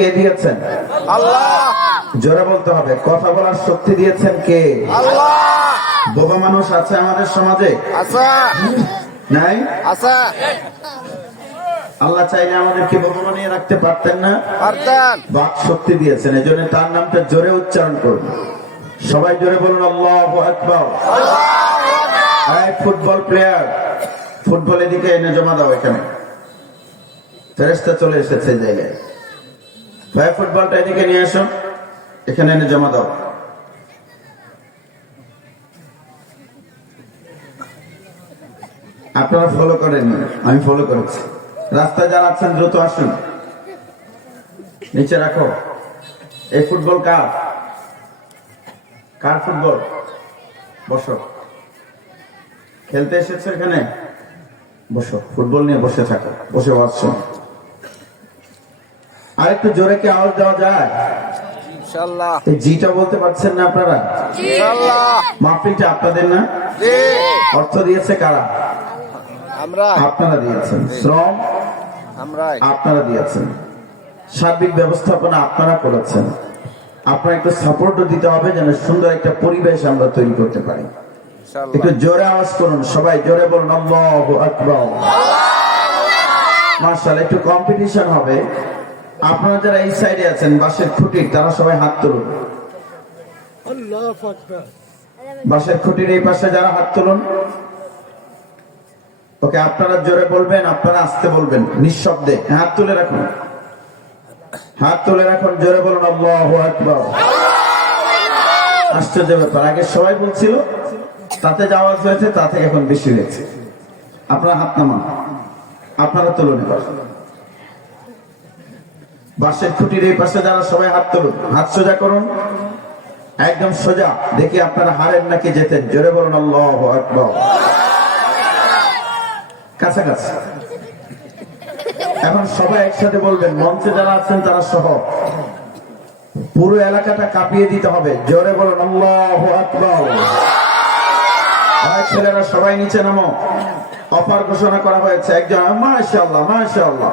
কে দিয়েছেন? আল্লাহ। জোরে বলতে হবে, কথা বলার শক্তি দিয়েছেন কে? আল্লাহ। বোবা মানুষ আছে আমাদের সমাজে? আচ্ছা নাই? আচ্ছা আল্লাহ চাইলে আমাদেরকে বোবা বানিয়ে রাখতে পারতেন না? পারতেন। বাক শক্তি দিয়েছেন, এই জন্য তার নামটা জোরে উচ্চারণ করুন। সবাই জোরে বলুন আল্লাহু আকবার। এই ফুটবল প্লেয়ার, ফুটবল এদিকে এনে জমা দাও। এখানে ফেরেশতা চলে এসেছে এই জায়গায়। ভাই ফুটবলটা এদিকে নিয়ে আসো, এখানে এনে জমা দাও। আপনারা ফলো করেন, আমি ফলো করেছি। রাস্তায় যারা আছেন দ্রুত আসুন, নিচে রাখো। এই ফুটবল কার? কার ফুটবল? বসো, খেলতে এসেছে এখানে, বসো, ফুটবল নিয়ে বসে থাকো, বসে বাঁচছো। আর একটু জোরে কি আওয়াজ দেওয়া যায়? ইনশাআল্লাহ। এই জিটা বলতে পারছেন না আপনারা? ইনশাআল্লাহ। মাহফিলটা আপনাদের না? জি। অর্থ দিয়েছে কারা? আমরা। আপনারা দিয়েছেন। শ্রম আমরা। আপনারা দিয়েছেন। সার্বিক ব্যবস্থাপনা আপনারা করেছেন। আপনারা একটু সাপোর্টও দিতে হবে যেন সুন্দর একটা পরিবেশ আমরা তৈরি করতে পারি। ইনশাআল্লাহ। একটু জোরে আওয়াজ করুন, সবাই জোরে বলুন আল্লাহু আকবার। মাশাআল্লাহ, একটু কম্পিটিশন হবে। আপনারা যারা এই সাইডে আছেন বাঁশের খুঁটির, তারা সবাই হাত তুলুন। বাঁশের খুঁটির এই পাশে যারা, হাত তুলুন। ওকে, আপনারা জোরে বলবেন, আপনারা আস্তে বলবেন, নিঃশব্দে। হাত তুলে রাখুন, হাত তুলে রাখুন, জোরে বলুন আল্লাহু আকবার। আশ্চর্য ব্যাপার, আগে সবাই বলছিল, তাতে যে আওয়াজ হয়েছে তা থেকে এখন বেশি হয়েছে। আপনারা হাত নামান, আপনারা তুলুন। বাঁশের খুঁটির এই পাশে যারা, সবাই হাত তুলুন, হাত সোজা করুন, একদম সোজা। দেখি আপনারা হারেন নাকি জেতেন। জোরে বলুন আল্লাহু আকবার। কাছাকাছি। এখন সবাই একসাথে বলবেন, মঞ্চে যারা আছেন তারা সহ। পুরো এলাকাটা কাঁপিয়ে দিতে হবে। জোরে বলুন আল্লাহু আকবার। ছেলেরা সবাই নিচে নামো। অফার ঘোষণা করা হয়েছে একজন। মাশাআল্লাহ মাশাআল্লাহ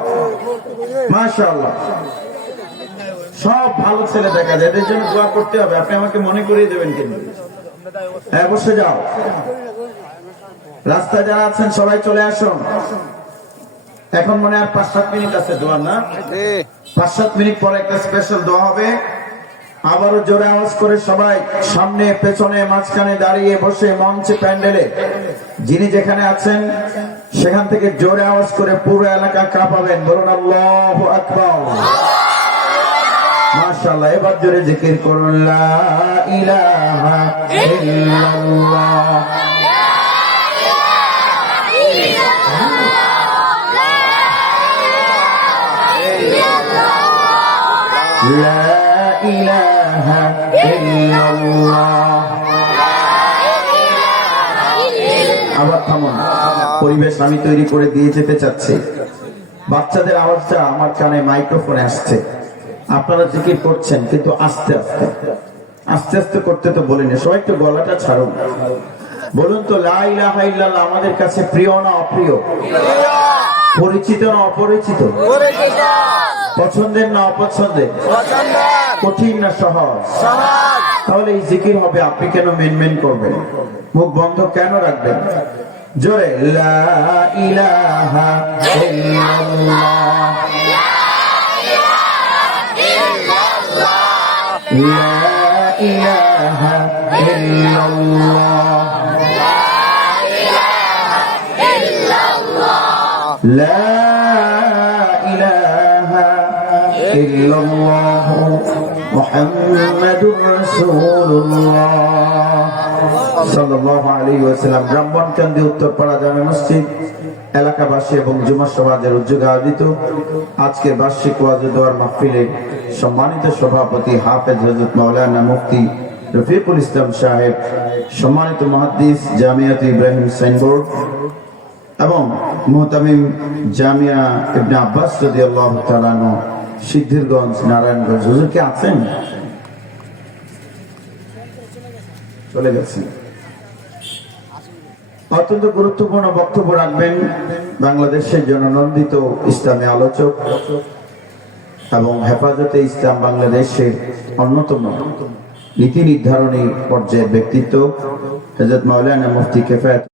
মাশাআল্লাহ, সব ভালো ছেলে দেখা যায়, এদের জন্য দোয়া করতে হবে। আপনি আমাকে মনে করিয়ে দেবেন কিন্তু। হ্যাঁ, বসে যাও। রাস্তায় যারা আছেন সবাই চলে আসুন। এখন মনে হয় 5-7 মিনিট আছে দোয়া, না? 5-7 মিনিট পরে একটা স্পেশাল দোয়া হবে। আবারও জোরে আওয়াজ করে সবাই সামনে, পেছনে, মাঝখানে, দাঁড়িয়ে, বসে, মঞ্চে, প্যান্ডেলে, যিনি যেখানে আছেন সেখান থেকে জোরে আওয়াজ করে পুরো এলাকা কাঁপাবেন। বলুন আল্লাহু আকবার। মাশাআল্লাহ, এবার জোরে জিকির করুন লা ইলাহা ইল্লাল্লাহ। লা ইলাহা ইল্লাল্লাহ। আবার থামুন, পরিবেশ আমি তৈরি করে দিয়ে যেতে চাচ্ছি। বাচ্চাদের আওয়াজটা আমার কানে মাইক্রোফোনে আসছে। আপনারা জিকির করছেন কিন্তু আস্তে আস্তে, আস্তে আস্তে করতে তো বলিনি। সবাই একটু গলাটা ছাড়ুন। বলুন তো, লা ইলাহা ইল্লাল্লাহ আমাদের কাছে প্রিয় না অপ্রিয়? পরিচিত না অপরিচিত? পছন্দের না অপছন্দের? কঠিন না সহজ? তাহলে এই জিকির হবে, আপনি কেন মেনমেন করবেন? মুখ বন্ধ কেন রাখবেন? জোরে লা ইলাহা ইল্লাল্লাহ, লা ইলাহা ইল্লাল্লাহ, লা ইলাহা ইল্লাল্লাহ, মুহাম্মাদুর রাসূলুল্লাহ সাল্লাল্লাহু আলাইহি ওয়াসাল্লাম। ব্রাহ্মণকান্দি উত্তরপাড়া জামে মসজিদ এলাকাবাসী এবং জুমা সমাজের উদ্যোগে আয়োজিত আজকের বার্ষিক ওয়াজ ও দোয়ার মাহফিলের সম্মানিত সভাপতি হাফেজ হযরত মাওলানা মুফতি রফিকুল ইসলাম সাহেব, সম্মানিত মুহাদ্দিস জামিয়াত ইব্রাহিম সাইনবোর্ড এবং মুহতামিম জামিয়া ইবনে আব্বাস রাদিয়াল্লাহু তাআলা আনহু, সিদ্ধিরগঞ্জ, নারায়ণগঞ্জ। হুজুর কি আছেন? চলে গেছেন। অত্যন্ত গুরুত্বপূর্ণ বক্তব্য রাখবেন বাংলাদেশের জননন্দিত ইসলামী আলোচক এবং হেফাজতে ইসলাম বাংলাদেশের অন্যতম নীতি নির্ধারণী পর্যায়ের ব্যক্তিত্ব হযরত মাওলানা মুফতি কিফায়েত